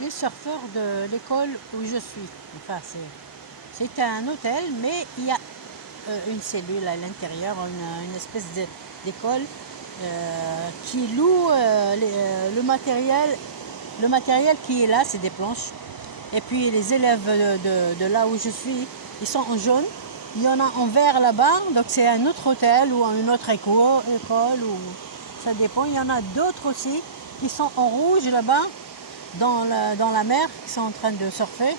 des surfeurs de l'école où je suis. Enfin, c'est un hôtel, mais il y a une cellule à l'intérieur, une espèce d'école qui loue le matériel. Le matériel qui est là, c'est des planches. Et puis les élèves de là où je suis, ils sont en jaune. Il y en a en vert là-bas, donc c'est un autre hôtel ou une autre école, ou ça dépend. Il y en a d'autres aussi qui sont en rouge là-bas, dans la mer, qui sont en train de surfer.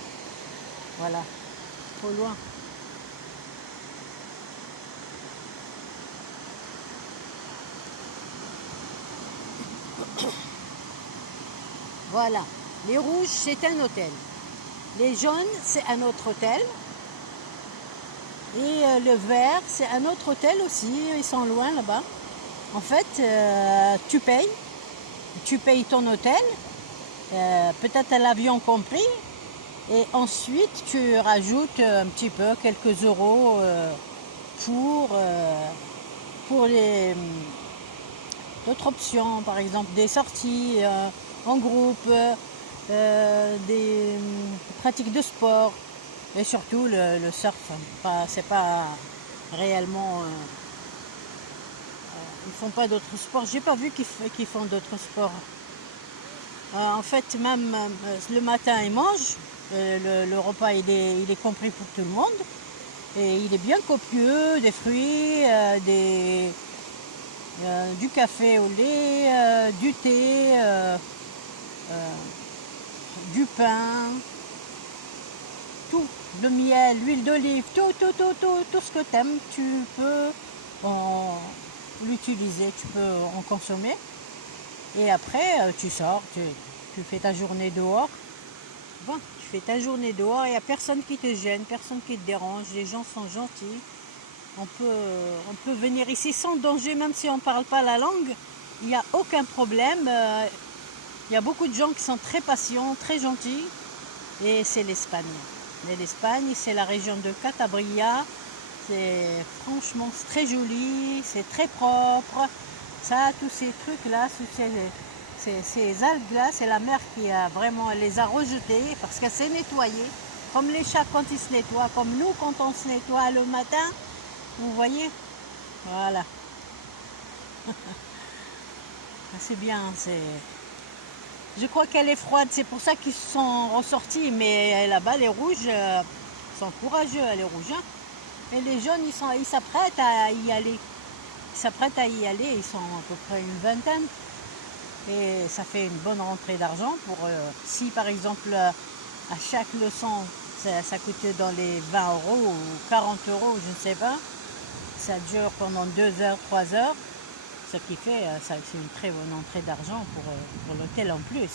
Voilà, au loin. Voilà, les rouges, c'est un hôtel. Les jaunes, c'est un autre hôtel. Et le vert, c'est un autre hôtel aussi, ils sont loin là-bas. En fait, tu payes ton hôtel, peut-être l'avion compris, et ensuite tu rajoutes un petit peu, quelques euros pour d'autres options, par exemple des sorties en groupe, des pratiques de sport, et surtout le surf. C'est pas réellement... ils font pas d'autres sports. J'ai pas vu qu'ils font d'autres sports. En fait, même le matin, ils mangent. Le repas, il est compris pour tout le monde. Et il est bien copieux, des fruits, du café au lait, du thé, du pain, tout, le miel, l'huile d'olive, tout ce que tu aimes, tu peux l'utiliser, tu peux en consommer. Et après, tu sors, tu fais ta journée dehors. Bon, tu fais ta journée dehors, il n'y a personne qui te gêne, personne qui te dérange, les gens sont gentils. On peut venir ici sans danger, même si on ne parle pas la langue, il n'y a aucun problème. Il y a beaucoup de gens qui sont très patients, très gentils, et c'est l'Espagne. L'Espagne, c'est la région de Cantabria. Franchement, c'est très joli, c'est très propre. Ça, tous ces trucs-là, ces algues-là, c'est la mer qui a vraiment les a rejetées parce qu'elle s'est nettoyée. Comme les chats quand ils se nettoient, comme nous quand on se nettoie le matin. Vous voyez? Voilà. C'est bien. Je crois qu'elle est froide, c'est pour ça qu'ils sont ressortis. Mais là-bas, les rouges sont courageux, les rouges. Hein. Et les jaunes, ils s'apprêtent à y aller. Ils s'apprêtent à y aller, ils sont à peu près une vingtaine. Et ça fait une bonne rentrée d'argent pour si par exemple à chaque leçon ça coûte dans les 20 euros ou 40 euros, je ne sais pas. Ça dure pendant 2 heures, 3 heures, ce qui fait c'est une très bonne entrée d'argent pour l'hôtel en plus.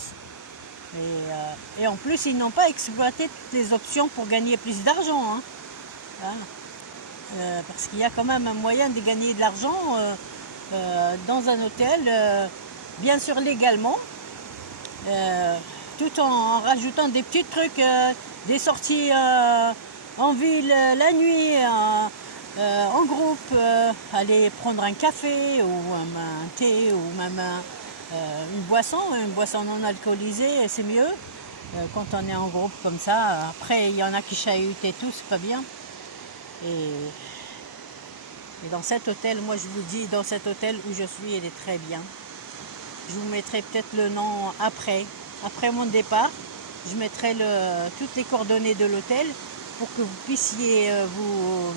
Et en plus, ils n'ont pas exploité toutes les options pour gagner plus d'argent. Hein. Voilà. Parce qu'il y a quand même un moyen de gagner de l'argent dans un hôtel, bien sûr légalement, tout en rajoutant des petits trucs, des sorties en ville la nuit, en groupe, aller prendre un café ou un thé ou même une boisson non alcoolisée, c'est mieux quand on est en groupe comme ça. Après, il y en a qui chahutent et tout, c'est pas bien. Et dans cet hôtel, moi je vous dis, dans cet hôtel où je suis, il est très bien. Je vous mettrai peut-être le nom après mon départ. Je mettrai toutes les coordonnées de l'hôtel pour que vous puissiez vous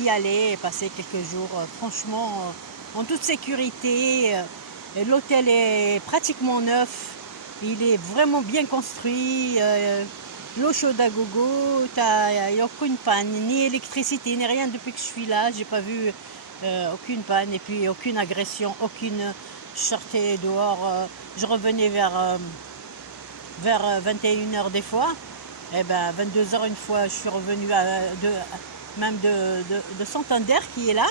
y aller et passer quelques jours. Franchement, en toute sécurité. L'hôtel est pratiquement neuf. Il est vraiment bien construit. L'eau chaude à gogo, il n'y a aucune panne, ni électricité, ni rien depuis que je suis là. J'ai pas vu aucune panne et puis aucune agression, aucune. Je sortais dehors, je revenais vers 21 h des fois. Et ben 22 h une fois, je suis revenue même de Santander qui est là.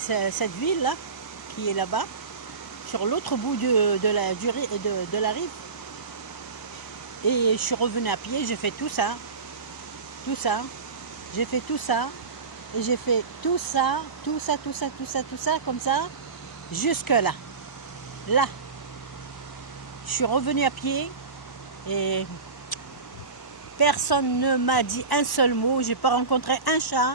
Cette ville là, qui est là-bas, sur l'autre bout de la rive. Et je suis revenue à pied, j'ai fait tout ça, j'ai fait tout ça, et j'ai fait tout ça, comme ça, jusque là. Là, je suis revenue à pied, Et personne ne m'a dit un seul mot. J'ai pas rencontré un chat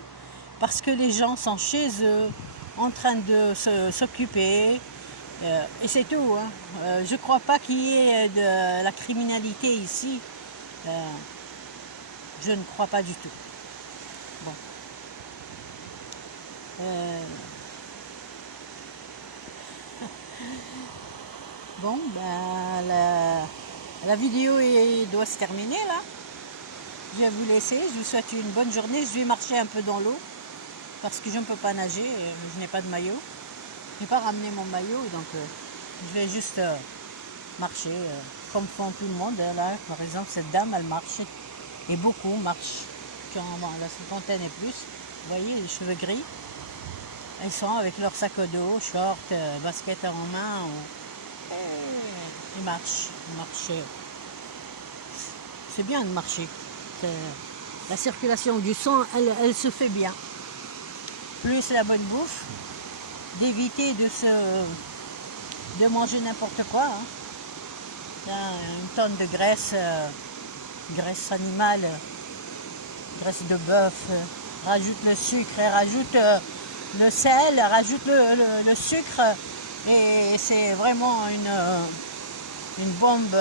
parce que les gens sont chez eux en train de s'occuper. Et c'est tout. Hein. Je crois pas qu'il y ait de la criminalité ici. Je ne crois pas du tout. Bon. Bon, ben, la vidéo doit se terminer là. Je vais vous laisser. Je vous souhaite une bonne journée. Je vais marcher un peu dans l'eau parce que je ne peux pas nager. Je n'ai pas de maillot. Je n'ai pas ramené mon maillot, donc je vais juste marcher comme font tout le monde. Là, par exemple, cette dame, elle marche. Et beaucoup marchent. Qui ont la cinquantaine et plus. Vous voyez, les cheveux gris. Ils sont avec leur sac à dos, short, basket en main. Ils marchent. C'est bien de marcher. La circulation du sang, elle se fait bien. Plus la bonne bouffe, d'éviter de manger n'importe quoi. Hein. Une tonne de graisse, graisse animale, graisse de bœuf. Rajoute le sucre, et rajoute le sel, rajoute le sucre. Et c'est vraiment une bombe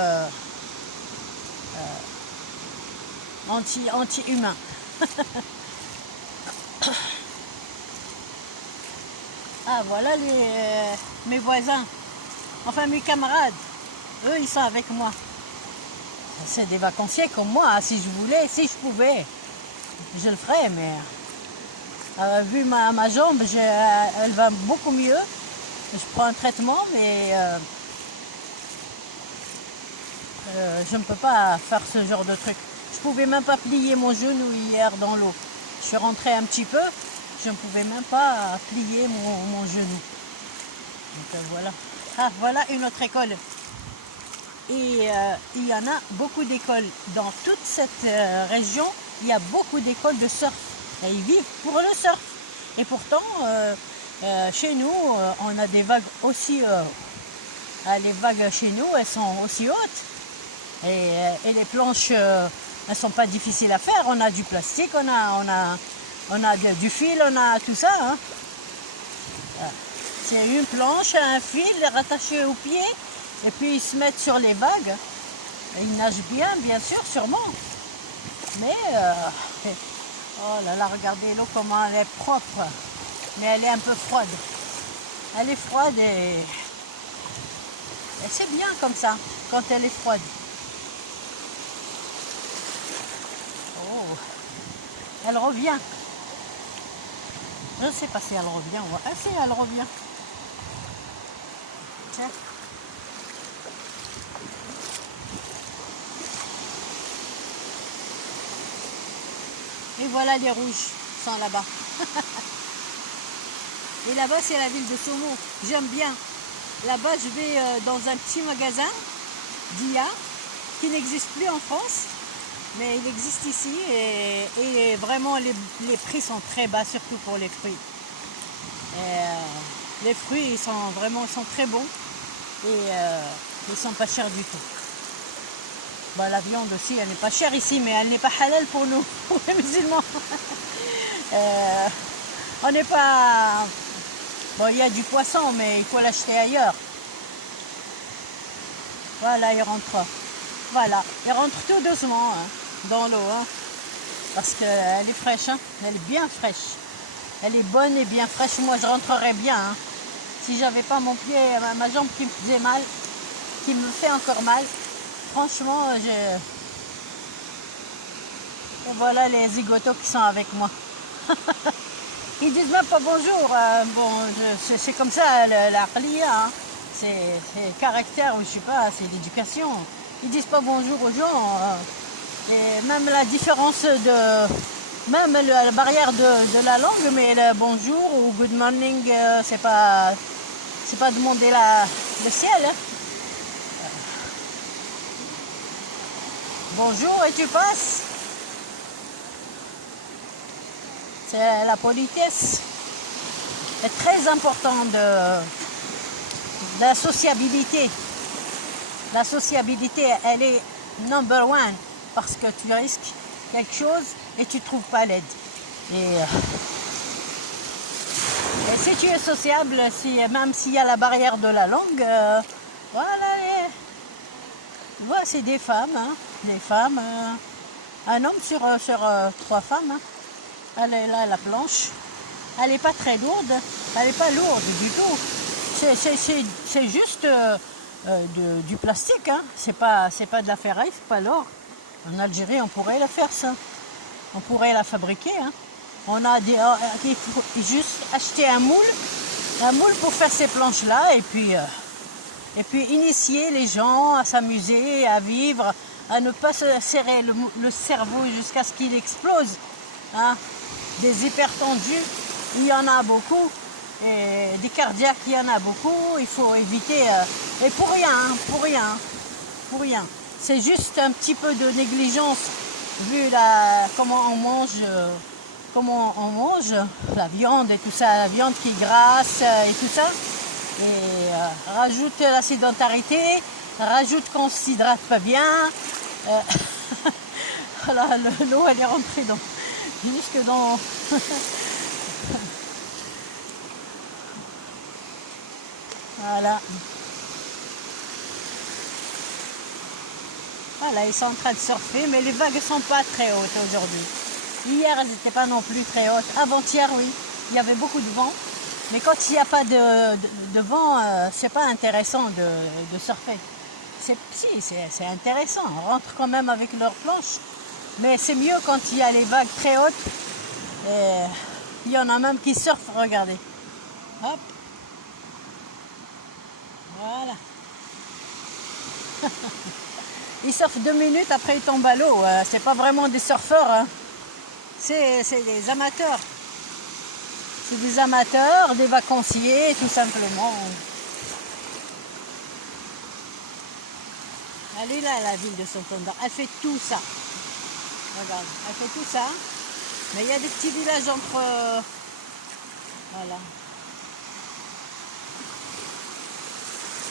anti-humain. Ah, voilà mes voisins, enfin mes camarades, eux ils sont avec moi. C'est des vacanciers comme moi, hein. Si je voulais, si je pouvais, je le ferais, mais vu ma jambe, elle va beaucoup mieux. Je prends un traitement, mais je ne peux pas faire ce genre de truc. Je pouvais même pas plier mon genou hier dans l'eau. Je suis rentrée un petit peu, je ne pouvais même pas plier mon genou. Donc voilà. Ah, voilà une autre école. Et il y en a beaucoup d'écoles. Dans toute cette région, il y a beaucoup d'écoles de surf. Et ils vivent pour le surf. Et pourtant, chez nous, on a des vagues aussi... les vagues chez nous, elles sont aussi hautes. Et les planches, elles ne sont pas difficiles à faire. On a du plastique, on a du fil, on a tout ça. Hein. C'est une planche, un fil rattaché au pied. Et puis ils se mettent sur les vagues. Et ils nagent bien sûr, sûrement. Mais, oh là là, regardez l'eau comment elle est propre. Mais elle est un peu froide. Elle est froide et c'est bien comme ça, quand elle est froide. Oh, elle revient. Je ne sais pas si elle revient. Ah si, elle revient. Tiens. Et voilà les rouges sont là-bas. Et là-bas, c'est la ville de Somo. J'aime bien. Là-bas, je vais dans un petit magasin d'IA qui n'existe plus en France, mais il existe ici et vraiment les prix sont très bas, surtout pour les fruits. Les fruits, ils sont très bons et ils sont pas chers du tout. Bah, la viande aussi, elle n'est pas chère ici, mais elle n'est pas halal pour nous, pour les musulmans. On n'est pas... Bon, il y a du poisson, mais il faut l'acheter ailleurs. Voilà, il rentre. Voilà, il rentre tout doucement hein, dans l'eau. Hein, parce qu'elle est fraîche, hein, elle est bien fraîche. Elle est bonne et bien fraîche. Moi, je rentrerais bien. Hein, si j'avais pas mon pied, ma jambe qui me faisait mal, qui me fait encore mal. Franchement, et voilà les zigotos qui sont avec moi. Ils disent même pas bonjour. Bon, c'est comme ça, la aqliya, hein. C'est le caractère, je sais pas, c'est l'éducation. Ils disent pas bonjour aux gens. Et même la différence même la barrière de la langue, mais le bonjour ou good morning, c'est pas demander le ciel. Hein. Bonjour et tu passes. C'est la politesse. C'est très important de la sociabilité. La sociabilité, elle est number one, parce que tu risques quelque chose et tu ne trouves pas l'aide. Et si tu es sociable, même s'il y a la barrière de la langue, voilà, tu vois, c'est des femmes, hein, un homme sur 3 femmes, hein. Elle est là, la planche, elle n'est pas très lourde, elle n'est pas lourde du tout, c'est juste du plastique, hein. C'est pas de la ferraille, c'est pas l'or. En Algérie, on pourrait la faire, ça, on pourrait la fabriquer, hein. Il faut juste acheter un moule pour faire ces planches-là, et puis initier les gens à s'amuser, à vivre, à ne pas se serrer le cerveau jusqu'à ce qu'il explose, hein. Des hypertendus, il y en a beaucoup, et des cardiaques, il y en a beaucoup, il faut éviter, et pour rien. C'est juste un petit peu de négligence, vu comment on mange la viande et tout ça, la viande qui est grasse et tout ça. Et rajoute la sédentarité, rajoute qu'on ne s'hydrate pas bien. Voilà, l'eau elle est rentrée jusque dans... Voilà. Voilà, ils sont en train de surfer, mais les vagues ne sont pas très hautes aujourd'hui. Hier, elles n'étaient pas non plus très hautes. Avant-hier, oui, il y avait beaucoup de vent. Mais quand il n'y a pas de vent, c'est pas intéressant de surfer. C'est intéressant, on rentre quand même avec leur planche. Mais c'est mieux quand il y a les vagues très hautes. Et il y en a même qui surfent, regardez. Hop. Voilà. Ils surfent 2 minutes, après ils tombent à l'eau. C'est pas vraiment des surfeurs, hein. C'est des amateurs. C'est des amateurs, des vacanciers, tout simplement. Elle est là, la ville de Santander. Elle fait tout ça. Regarde, elle fait tout ça. Mais il y a des petits villages entre... voilà.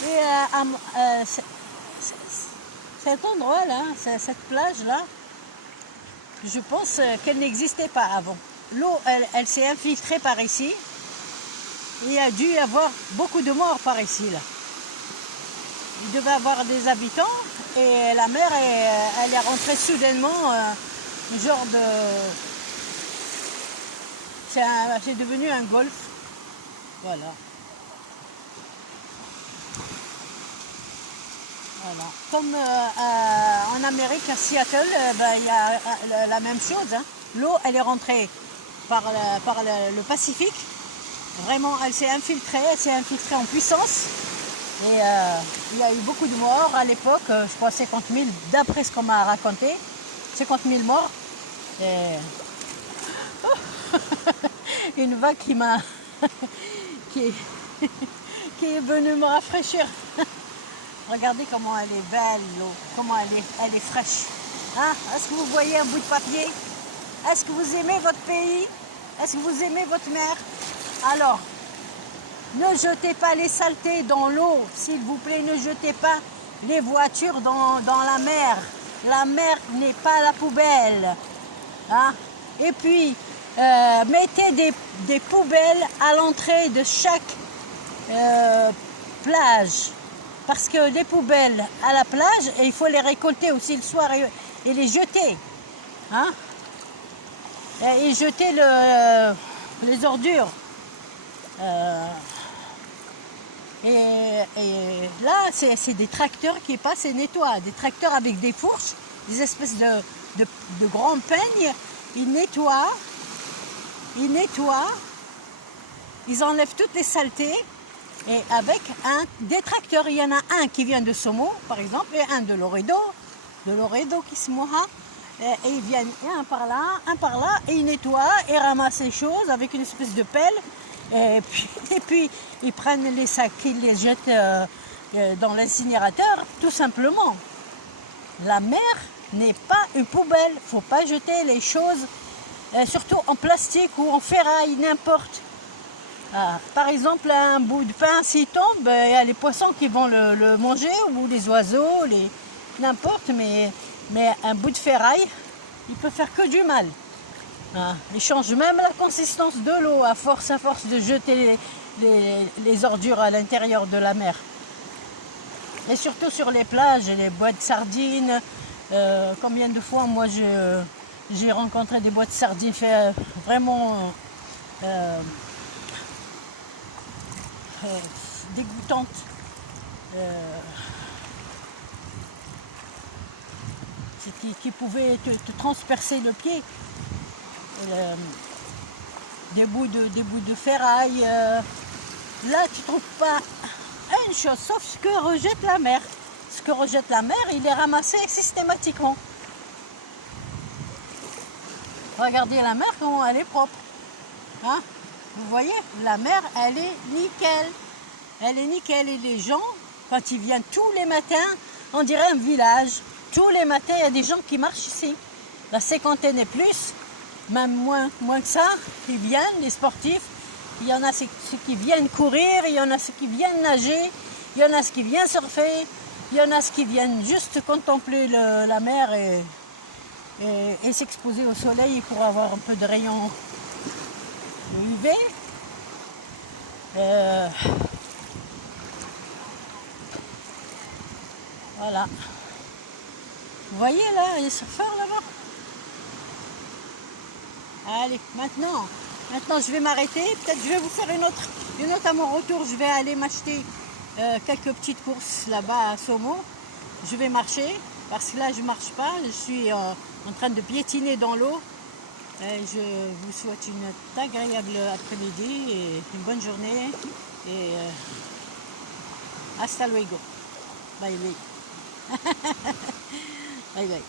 Et cet endroit-là, cette plage-là, je pense qu'elle n'existait pas avant. L'eau, elle s'est infiltrée par ici. Il y a dû y avoir beaucoup de morts par ici, là. Il devait y avoir des habitants et la mer, elle est rentrée soudainement, genre de... C'est devenu un golfe. Voilà. Voilà. Comme en Amérique, à Seattle, il y a la même chose, hein. L'eau, elle est rentrée par le Pacifique. Vraiment, elle s'est infiltrée en puissance. Et il y a eu beaucoup de morts à l'époque, je crois 50 000, d'après ce qu'on m'a raconté. 50 000 morts. Et... une vague qui m'a... qui est venue me rafraîchir. Regardez comment elle est belle, l'eau, comment elle est fraîche. Hein? Est-ce que vous voyez un bout de papier? Est-ce que vous aimez votre pays? Est-ce que vous aimez votre mer? Alors, ne jetez pas les saletés dans l'eau, s'il vous plaît, ne jetez pas les voitures dans la mer. La mer n'est pas la poubelle. Hein? Et puis, mettez des poubelles à l'entrée de chaque plage. Parce que les poubelles à la plage, il faut les récolter aussi le soir et les jeter. Hein? Et jeter les ordures. Et là, c'est des tracteurs qui passent et nettoient. Des tracteurs avec des fourches, des espèces de grands peignes. Ils nettoient. Ils enlèvent toutes les saletés. Et avec des tracteurs, il y en a un qui vient de Somo, par exemple, et un de Loredo qui se moha. Et ils viennent un par là, et ils nettoient et ramassent les choses avec une espèce de pelle. Et puis ils prennent les sacs, ils les jettent dans l'incinérateur, tout simplement. La mer n'est pas une poubelle, il ne faut pas jeter les choses, surtout en plastique ou en ferraille, n'importe. Par exemple, un bout de pain, s'il tombe, il y a les poissons qui vont le manger, ou les oiseaux, n'importe, mais un bout de ferraille, il peut faire que du mal. Hein. Il change même la consistance de l'eau à force de jeter les ordures à l'intérieur de la mer. Et surtout sur les plages, les boîtes de sardines. Combien de fois, moi, j'ai rencontré des boîtes de sardines vraiment dégoûtantes. Qui pouvaient te transpercer le pied. Des bouts de ferraille. Là, tu ne trouves pas une chose, sauf ce que rejette la mer. Ce que rejette la mer, il est ramassé systématiquement. Regardez la mer, comment elle est propre. Hein? Vous voyez, la mer, elle est nickel. Elle est nickel. Et les gens, quand ils viennent tous les matins, on dirait un village. Tous les matins, il y a des gens qui marchent ici. La cinquantaine et plus, même moins que ça, ils viennent, les sportifs. Il y en a ceux qui viennent courir, il y en a ceux qui viennent nager, il y en a ceux qui viennent surfer, il y en a ceux qui viennent juste contempler la mer et s'exposer au soleil pour avoir un peu de rayons UV. Voilà. Vous voyez là, les surfeurs là-bas. Allez, maintenant je vais m'arrêter. Peut-être je vais vous faire une autre à mon retour. Je vais aller m'acheter quelques petites courses là-bas à Somo. Je vais marcher parce que là je marche pas. Je suis en train de piétiner dans l'eau. Je vous souhaite une agréable après-midi et une bonne journée. Et hasta luego. Bye bye. Bye bye.